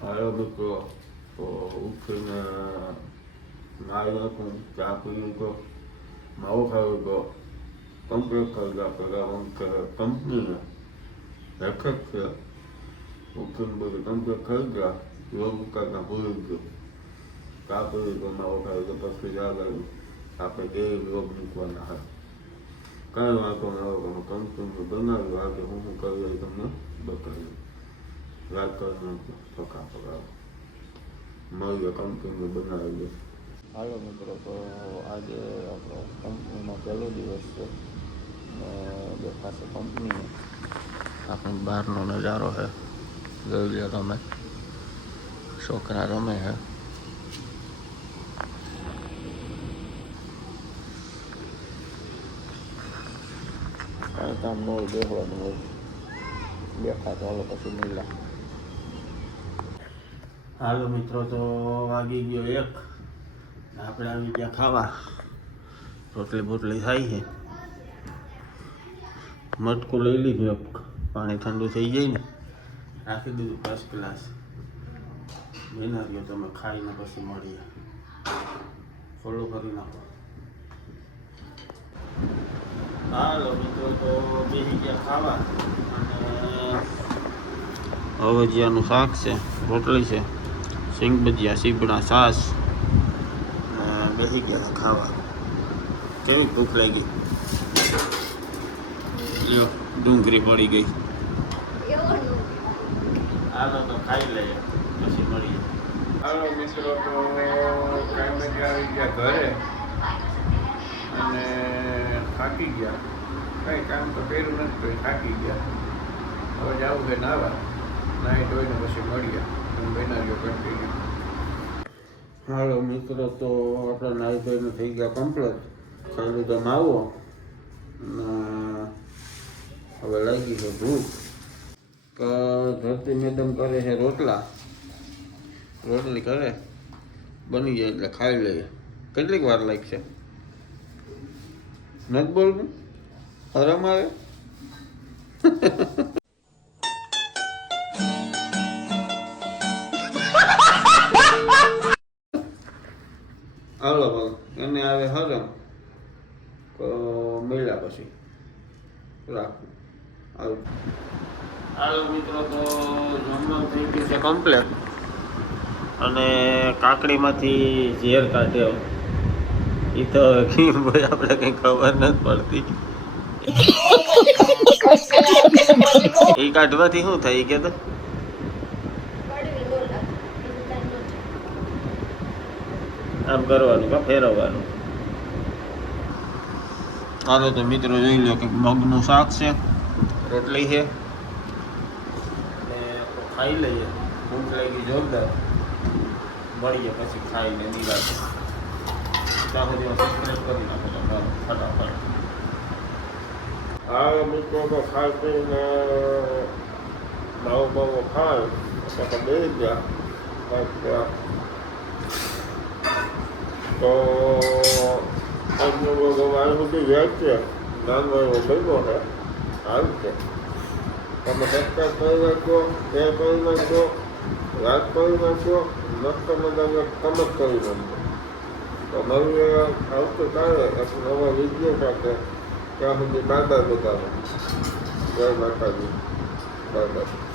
હાલો મિત્રો, તો ઉઠીને નાઈ નાખું, ચા પીવું તો માવો ખાવું તો કમ્પ્લીટ કરી દા પેલા કંપનીને રેખે જ છે. ઉઠીને બધું કમ્પ્લીટ કરી ગયા, યોગ કરતા ભૂલી ગયો. ચા પીવું તો માવો ખાવું તો પછી યાદ આવ્યું આપણે બે યોગ મૂકવાના હોય. કાંઈ વાંધો ન આવે, તમે કંપની બનાવ્યું આજે હું કરી તમને બતાવ્યું. યાદ કરીને પકા પકાવ મળીએ કંપની બનાવી. હાલો મિત્રો, તો આજે આપણો કંપનીનો પહેલો દિવસ છે ને દેખાશે કંપની. આપણે બહારનો નજારો છે, જોઈ લો તમે, છોકરા રમે છે. કાંઈ કામ ન હોય, બેસવાનું હોય. બેઠા તો હાલો પછી મળ્યા. હાલો મિત્રો, તો વાગી ગયો 1, આપણે આવી ગયા ખાવા. રોટલી બોટલી થાય છે. મટકું લઈ લીધું, પાણી ઠંડુ થઈ જાય ને રાખી દીધું ફર્સ્ટ ક્લાસ. બેના ગયો તમે ખાઈને પછી મળીએ. ફોલો કરી નાખો. હાલો મિત્રો, તો બેસી ગયા ખાવા અને ભજીયાનું શાક છે, રોટલી છે, સિંગ ભજીયા, સીબડા, છાસ. બેસી ગયા ખાવા. કેવી ભૂખ લાગી, લ્યો ડુંગળી પડી ગઈ. હાલો તો ખાઈ લઈએ પછી મળીએ. હાલો મિત્રો, તો ટાઈમે આવી ગયા ઘરે અને થાકી ગયા. કંઈ કામ તો કર્યું નથી, તો થાકી ગયા. હવે જવું છે નાવા, નાહી ધોઈને પછી મળીએ. બનાવ્યો કન્ટિન્યુ. હાલો મિત્રો, તો આપણે નાહી ધોઈને થઈ ગયા કમ્પ્લીટ. ખાઈ લીધો માવો ને હવે લાગી છે ભૂખ. ધરતી મેડમ કરે છે રોટલી કરે, બની જાય એટલે ખાઈ લઈએ. કેટલીક વાર લાગશે નથી બોલવું, હરમ આવે. હાલો ભાઈ, એને આવે હરમ તો મળ્યા પછી રાખવું. હાલો મિત્રો, તો જમવાનું થઈ ગયું છે કમ્પ્લેટ અને કાકડીમાંથી ઝેર કાઢ્યો. એ તો કેમ ભાઈ આપણે કંઈ ખબર નથી પડતી. એ કાઢવાથી શું થાય કે તો આમ કરવાનું કા ફેરવવાનું. હાલો તો મિત્રો જોઈ લો કે મગનું શાક છે, રોટલી છે અને ખાઈ લઈએ. ભૂખ લાગી જોરદાર. મળીએ પછી ખાઈને નિરાશે. ત્યાં સુધી સબસ્ક્રાઈબ કરી નાખો ફટાફટ. હા મિત્રો, તો ખાઈ પીને માવો ખાય પછી બે ગયા. તો આજનો બધો મારી સુધી વ્યાજ છે. નાનો એવો બન્યો છે, હાલ છે. તમે સબસ્ક્રાઈબ કરી નાખો, શેર કરી નાખો, લાઈક કરી નાખો, મસ્ત મજાનો કમેન્ટ કરી નાખો. તો મળીએ આવતીકાલે એક નવા વિડીયો સાથે. ત્યાં સુધી બાય બાય બધાને. જય માતાજી, બાય બાય.